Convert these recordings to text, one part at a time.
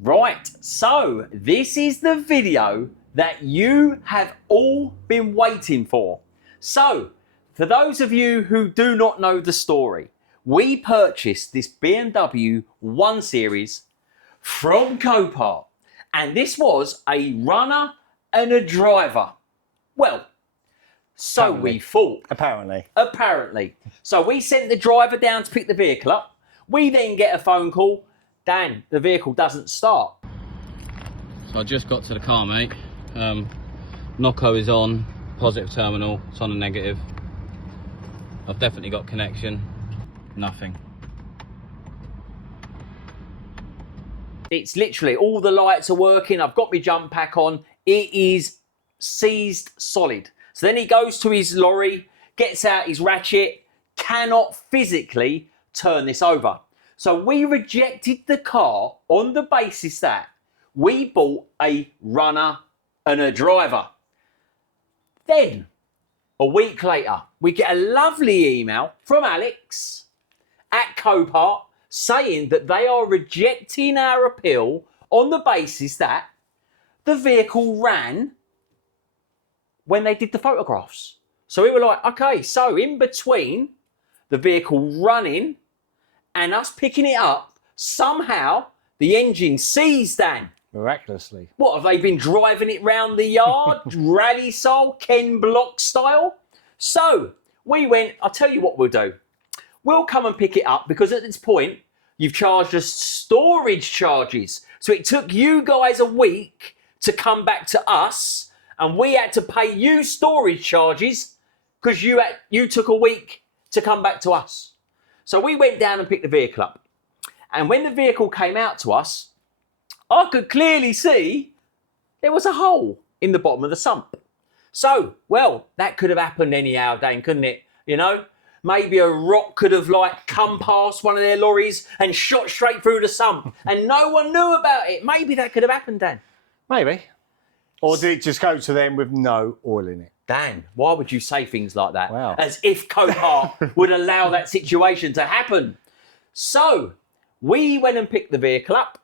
Right, so this is the video that you have all been waiting for. So, for those of you who do not know the story, we purchased this BMW 1 Series from Copart, and this was a runner and a driver. Well, so Apparently. we thought. Apparently. So we sent the driver down to pick the vehicle up. We then get a phone call. Dan, the vehicle doesn't start. So I just got to the car, mate. Noco is on, positive terminal, it's on a negative. I've definitely got connection, nothing. It's literally all the lights are working. I've got my jump pack on. It is seized solid. So then he goes to his lorry, gets out his ratchet, cannot physically turn this over. So we rejected the car on the basis that we bought a runner and a driver. Then, a week later, we get a lovely email from Alex at Copart saying that they are rejecting our appeal on the basis that the vehicle ran when they did the photographs. So we were like, okay, so in between the vehicle running and us picking it up, somehow the engine seized, Dan. Miraculously. What, have they been driving it round the yard, rally style, Ken Block style? So we went, I'll tell you what we'll do. We'll come and pick it up because at this point, you've charged us storage charges. So it took you guys a week to come back to us and we had to pay you storage charges because you took a week to come back to us. So we went down and picked the vehicle up. And when the vehicle came out to us, I could clearly see there was a hole in the bottom of the sump. So, well, that could have happened anyhow, Dan, couldn't it? You know, maybe a rock could have come past one of their lorries and shot straight through the sump and no one knew about it. Maybe that could have happened, Dan. Maybe. Or did it just go to them with no oil in it? Dan, why would you say things like that? Wow. As if Copart would allow that situation to happen. So, we went and picked the vehicle up.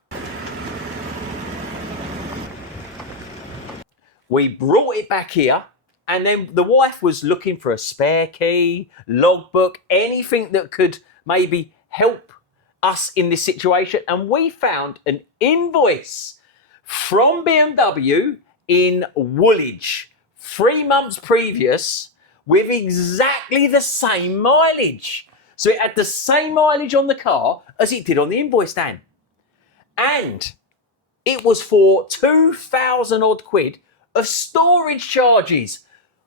We brought it back here, and then the wife was looking for a spare key, logbook, anything that could maybe help us in this situation. And we found an invoice from BMW in Woolwich, 3 months previous, with exactly the same mileage. So it had the same mileage on the car as it did on the invoice, Dan. And it was for 2,000 odd quid of storage charges.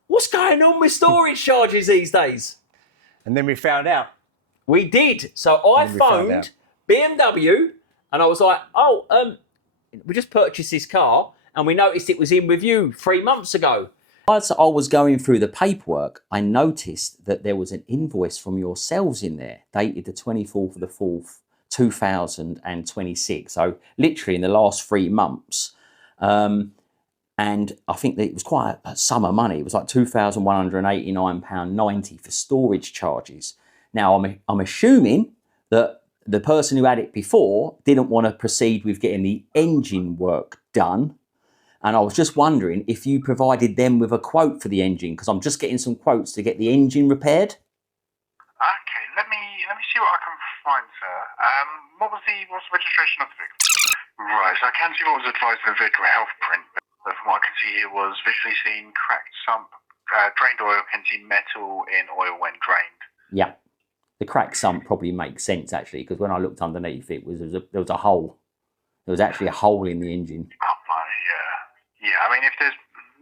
What's going on with storage charges these days? And then we found out. We did. So I phoned BMW and I was like, we just purchased this car and we noticed it was in with you 3 months ago. As I was going through the paperwork, I noticed that there was an invoice from yourselves in there, dated the 24th of the 4th, 2026. So literally in the last 3 months. And I think that it was quite a sum of money. It was like £2,189.90 for storage charges. Now, I'm assuming that the person who had it before didn't want to proceed with getting the engine work done. And I was just wondering if you provided them with a quote for the engine, because I'm just getting some quotes to get the engine repaired. Okay, let me see what I can find, sir. What's the registration of the vehicle? Right, so I can see what was advised in the vehicle health print. But from what I can see here was visually seen cracked sump, drained oil, can see metal in oil when drained. Yeah, the cracked sump probably makes sense actually, because when I looked underneath, there was a hole. There was actually a hole in the engine. Oh my, yeah. I mean, if there's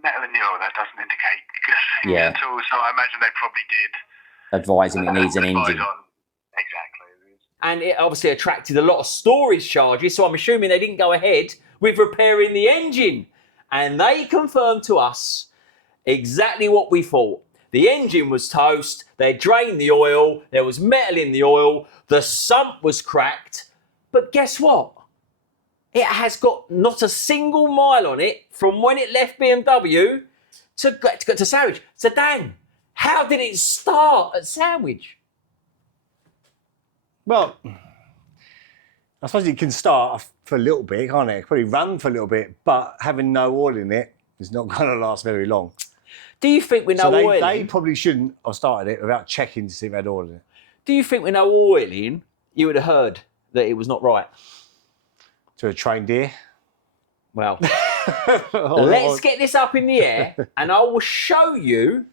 metal in the oil, that doesn't indicate good things at all. So I imagine they probably did advise him it needs an engine. Exactly. And it obviously attracted a lot of storage charges. So I'm assuming they didn't go ahead with repairing the engine. And they confirmed to us exactly what we thought. The engine was toast, they drained the oil, there was metal in the oil, the sump was cracked. But guess what? It has got not a single mile on it from when it left BMW to Salvage. So Dan, how did it start at Salvage? Well, I suppose it can start for a little bit, can't it? Probably run for a little bit, but having no oil in it is not going to last very long. Do you think with no So oil they in, probably shouldn't have started it without checking to see if it had oil in it. do you think with no oil in, you would have heard that it was not right? To a trained ear. Well, let's get this up in the air and I will show you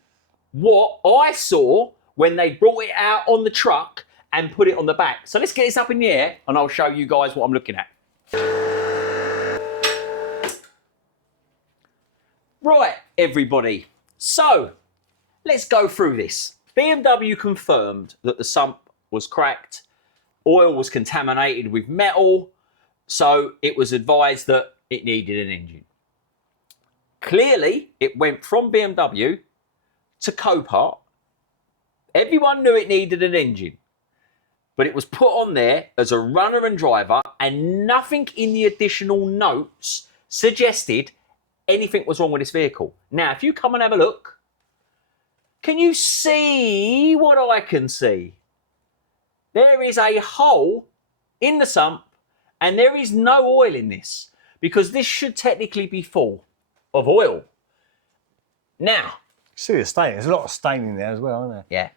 what I saw when they brought it out on the truck and put it on the back. So let's get this up in the air and I'll show you guys what I'm looking at. Right, everybody. So let's go through this. BMW confirmed that the sump was cracked, oil was contaminated with metal, so it was advised that it needed an engine. Clearly, it went from BMW to Copart. Everyone knew it needed an engine, but it was put on there as a runner and driver, and nothing in the additional notes suggested anything was wrong with this vehicle. Now, if you come and have a look, can you see what I can see? There is a hole in the sump, and there is no oil in this, because this should technically be full of oil. Now, See the stain. There's a lot of stain in there as well, isn't there? yeah,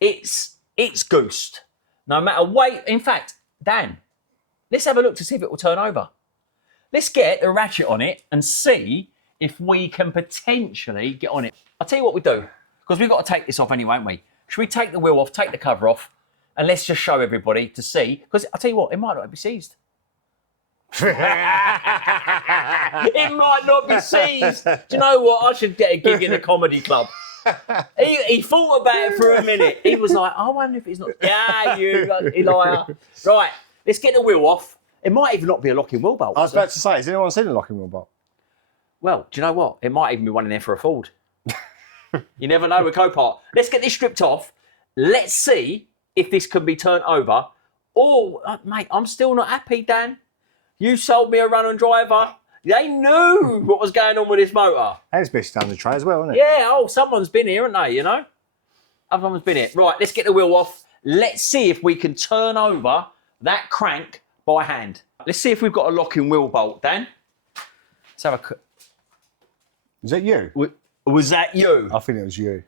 it's goosed. No matter weight. In fact, Dan, let's have a look to see if it will turn over. Let's get the ratchet on it and see if we can potentially get on it. I'll tell you what we do, because we've got to take this off anyway, haven't we? Should we take the wheel off, take the cover off, and let's just show everybody to see? Because I'll tell you what, it might not be seized. It might not be seized. Do you know what? I should get a gig in a comedy club. He thought about it for a minute. He was like, I wonder if it's not. Yeah, you liar. Right, let's get the wheel off. It might even not be a locking wheel bolt. I was about to say, has anyone seen a locking wheel bolt? Well, do you know what? It might even be one in there for a Ford. You never know with Copart. Let's get this stripped off. Let's see if this can be turned over. Oh, mate, I'm still not happy, Dan. You sold me a runner and driver. They knew what was going on with this motor. And it's best down the tray as well, isn't it? Yeah, oh, someone's been here, haven't they, you know? Someone's been here. Right, let's get the wheel off. Let's see if we can turn over that crank by hand. Let's see if we've got a locking wheel bolt, Dan. Let's have a... Is that you? Was that you? I think it was you.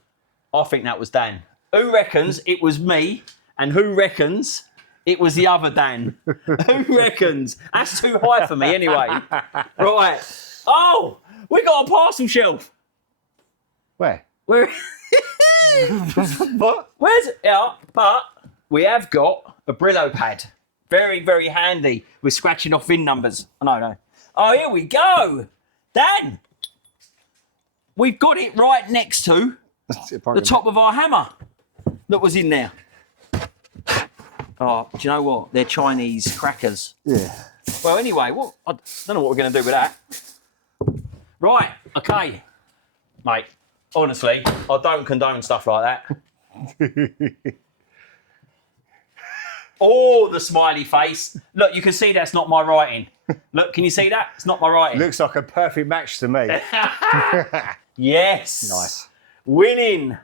I think that was Dan. Who reckons it was me? And who reckons it was the other Dan? Who reckons? That's too high for me anyway. Right. Oh, we got a parcel shelf. Where? Where? What? Where's it? Yeah, but we have got a Brillo pad. Very, very handy with scratching off VIN numbers. No. Oh, here we go. Dan, we've got it right next to the top of our hammer that was in there. Oh, do you know what? They're Chinese crackers. Yeah. Well, anyway, I don't know what we're going to do with that. Right, okay. Mate, honestly, I don't condone stuff like that. Oh, the smiley face. Look, you can see that's not my writing. Look, can you see that? It's not my writing. Looks like a perfect match to me. Yes. Nice. Winning.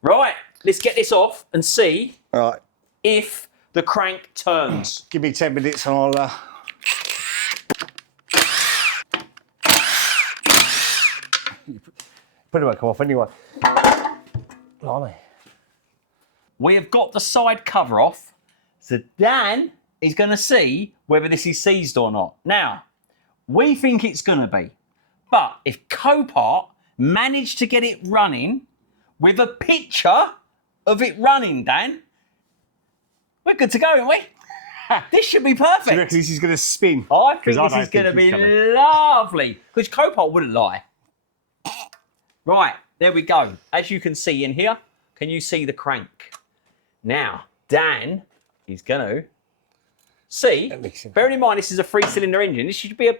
Right, let's get this off and see All right. if the crank turns. Give me 10 minutes and I'll... Put it back off anyway. Blimey. We have got the side cover off, so Dan is going to see whether this is seized or not. Now, we think it's going to be, but if Copart managed to get it running with a picture of it running, Dan, we're good to go, aren't we? This should be perfect. Do you reckon this is going to spin? I think this is going to be lovely, because Copart wouldn't lie. Right, there we go. As you can see in here, can you see the crank? Now, Dan is going to see. Bearing in mind, this is a 3-cylinder engine. This should be a...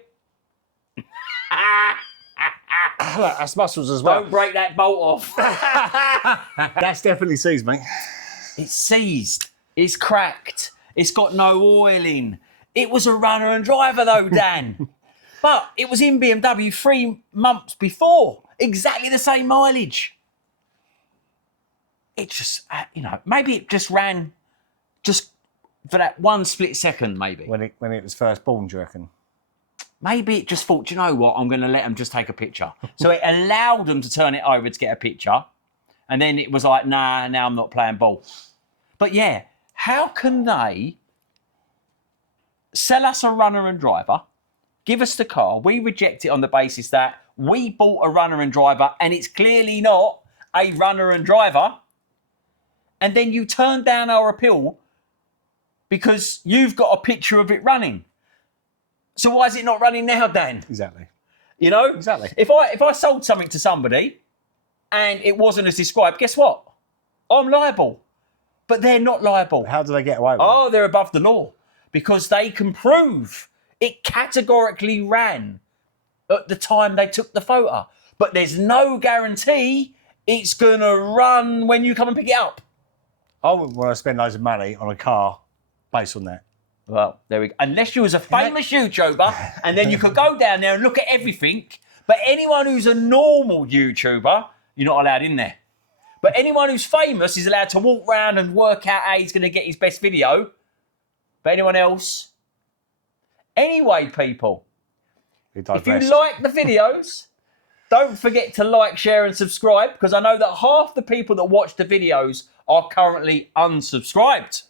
That's muscles as well. Don't break that bolt off. That's definitely seized, mate. It's seized. It's cracked. It's got no oil in. It was a runner and driver though, Dan. But it was in BMW 3 months before. Exactly the same mileage. It just, maybe it just ran just for that one split second, maybe. When it was first born, do you reckon? Maybe it just thought, "Do you know what, I'm going to let them just take a picture." So it allowed them to turn it over to get a picture. And then it was like, nah, now I'm not playing ball. But yeah, how can they sell us a runner and driver, give us the car, we reject it on the basis that we bought a runner and driver and it's clearly not a runner and driver, and then you turn down our appeal because you've got a picture of it running. So why is it not running now, Dan? Exactly. You know? Exactly. If I sold something to somebody and it wasn't as described, guess what? I'm liable. But they're not liable. How do they get away with it? Oh, they're above the law. Because they can prove it categorically ran at the time they took the photo. But there's no guarantee it's going to run when you come and pick it up. I wouldn't want to spend loads of money on a car based on that. Well, there we go. Unless you was a famous YouTuber, and then you could go down there and look at everything. But anyone who's a normal YouTuber, you're not allowed in there. But anyone who's famous is allowed to walk around and work out how he's going to get his best video. But anyone else? Anyway, people, if you like the videos, don't forget to like, share and subscribe, because I know that half the people that watch the videos are currently unsubscribed.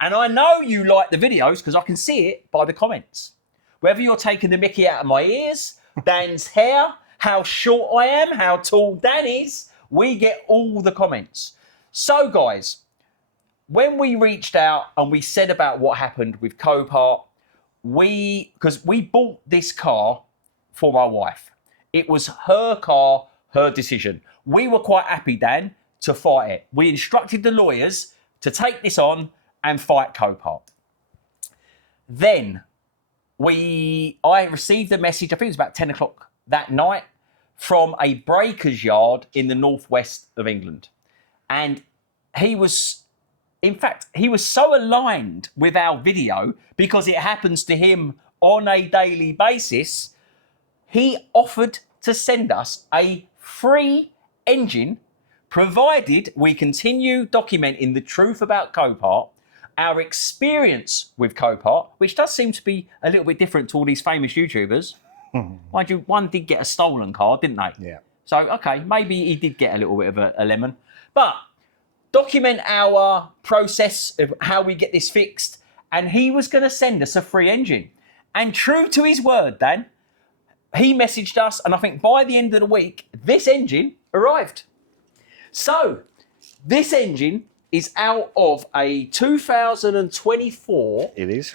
And I know you like the videos because I can see it by the comments. Whether you're taking the mickey out of my ears, Dan's hair, how short I am, how tall Dan is, we get all the comments. So, guys, when we reached out and we said about what happened with Copart, because we bought this car for my wife. It was her car, her decision. We were quite happy, Dan, to fight it. We instructed the lawyers to take this on and fight Copart. Then I received a message, I think it was about 10 o'clock that night, from a breaker's yard in the northwest of England. And he was so aligned with our video because it happens to him on a daily basis. He offered to send us a free engine, provided we continue documenting the truth about Copart, our experience with Copart, which does seem to be a little bit different to all these famous YouTubers. Mind you, one did get a stolen car, didn't they? Yeah. So, okay, maybe he did get a little bit of a lemon. But document our process of how we get this fixed, and he was going to send us a free engine. And true to his word, Dan, he messaged us, and I think by the end of the week, this engine arrived. So, this engine is out of a 2024. It is.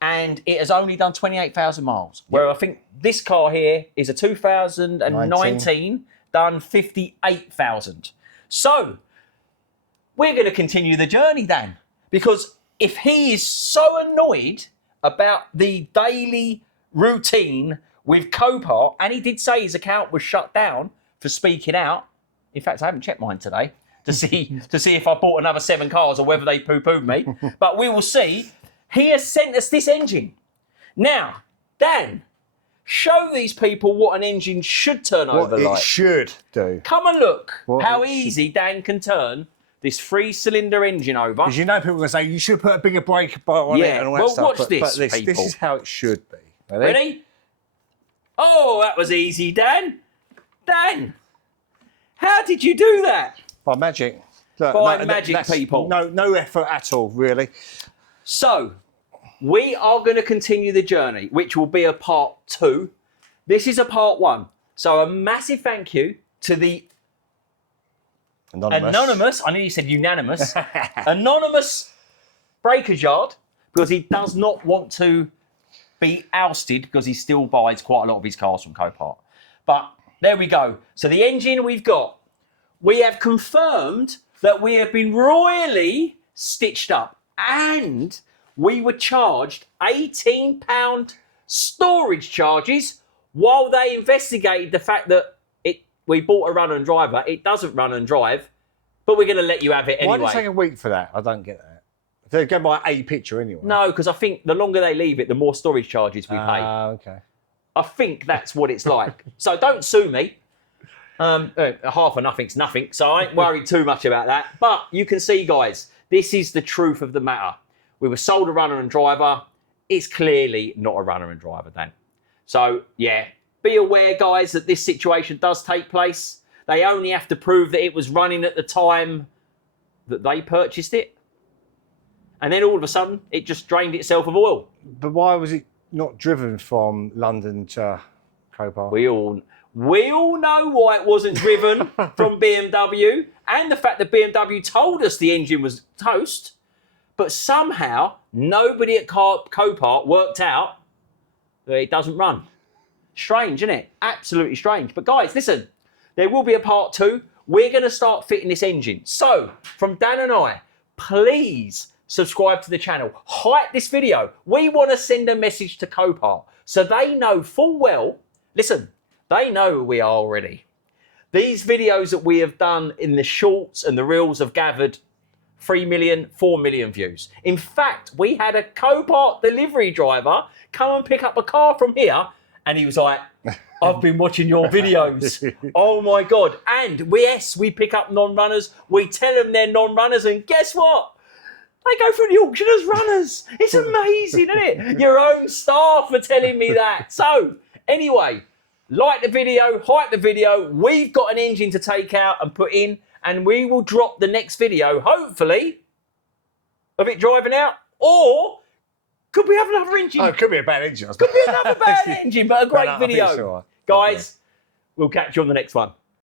And it has only done 28,000 miles. Where I think this car here is a 2019, done 58,000. So, we're going to continue the journey, Dan. Because if he is so annoyed about the daily routine with Copart, and he did say his account was shut down for speaking out. In fact, I haven't checked mine today to see if I bought another 7 cars or whether they poo-pooed me. But we will see. He has sent us this engine. Now, Dan, show these people what an engine should turn over like. What it should do. Come and look how easy Dan can turn this 3-cylinder engine over. Because you know people are going to say, you should put a bigger brake bar on it and all that stuff. Watch this, people. This is how it should be. Ready? Oh, that was easy, Dan. Dan, how did you do that? By magic. Look, By magic, people. No effort at all, really. So, we are going to continue the journey, which will be a part 2. This is a part 1. So, a massive thank you to the anonymous, I knew you said unanimous, anonymous breaker's yard, because he does not want to be ousted because he still buys quite a lot of his cars from Copart. But there we go. So, the engine we've got, we have confirmed that we have been royally stitched up. And we were charged £18 storage charges while they investigated the fact that we bought a run and driver. It doesn't run and drive, but we're going to let you have it anyway. Why did it take a week for that? I don't get that. They're going by a picture anyway. No, because I think the longer they leave it, the more storage charges we pay. Okay. I think that's what it's like. So don't sue me. Half of nothing's nothing, so I ain't worried too much about that. But you can see, guys, this is the truth of the matter. We were sold a runner and driver. It's clearly not a runner and driver, Dan. So, yeah, be aware, guys, that this situation does take place. They only have to prove that it was running at the time that they purchased it. And then all of a sudden, it just drained itself of oil. But why was it not driven from London to Copart? We all know why it wasn't driven from BMW, and the fact that BMW told us the engine was toast, but somehow nobody at Copart worked out that it doesn't run. Strange, isn't it? Absolutely strange. But guys, listen, there will be a part 2. We're going to start fitting this engine. So, from Dan and I, please subscribe to the channel. Hype this video. We want to send a message to Copart so they know full well, listen, they know who we are already. These videos that we have done in the shorts and the reels have gathered 3 million, 4 million views. In fact, we had a Copart delivery driver come and pick up a car from here, and he was like, I've been watching your videos. Oh my God. And we pick up non-runners. We tell them they're non-runners, and guess what? They go through the auction as runners. It's amazing, isn't it? Your own staff are telling me that. So, anyway, like the video, hype the video. We've got an engine to take out and put in, and we will drop the next video, hopefully, of it driving out. Or could we have another engine? Oh, it could be a bad engine. Could be another bad engine, but a great I think it's video. all right. Guys, we'll catch you on the next one.